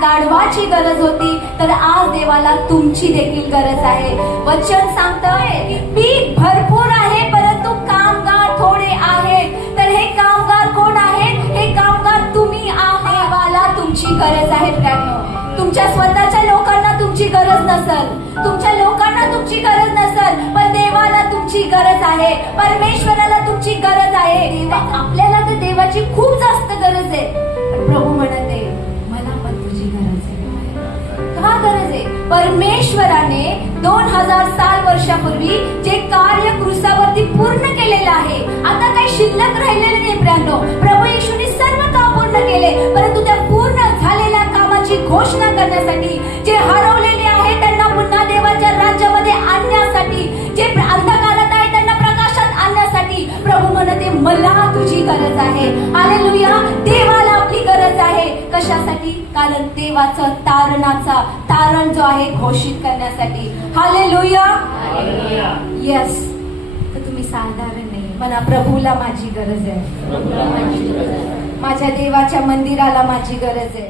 गाढवाची गरज होती, तर आज देवाला तुमची देखील गरज आहे. वचन सांगतंय पीक भरपूर आहे परंतु कामगार थोडे आहेत. तर हे कामगार कोण आहेत? हे कामगार तुम्ही आहात. देवाला तुमची गरज आहे मित्रांनो. तुमच्या स्वतःच्या लोकांना तुमची गरज नसल, तुमच्या लोकांना तुमची गरज नसल, पण देवाला तुमची गरज आहे, परमेश्वराला तुमची गरज आहे. आपल्याला तर देवाची खूप जास्त गरज आहे, पण प्रभू म्हणत आहे मला पण तुझी गरज आहे. का गरज आहे? परमेश्वराने 2000 साल वर्षापूर्वी जे कार्य क्रूसावरती पूर्ण केलेलं आहे, आता काही शिल्लक राहिलेलं नाही मित्रांनो. प्रभू येशूने सर्व काम पूर्ण केले, परंतु त्या पूर्ण झालेल्या कामाची घोषणा करण्यासाठी, जे हरवलेले आहे त्यांना पुन्हा देवाच्या राज्यामध्ये आणण्यासाठी, जे अंधकारात आहे त्यांना प्रकाशात आणण्यासाठी प्रभू म्हणते मला तुझी गरज आहे. हालेलुया. देवाला आपली गरज आहे. कशासाठी? कारण देवाचं तारण जो आहे घोषित करण्यासाठी. हालेलुया. येस. तर तुम्ही साधारण नाही म्हणा, प्रभूला माझी गरज आहे, माझ्या देवाच्या मंदिराला माझी गरज आहे.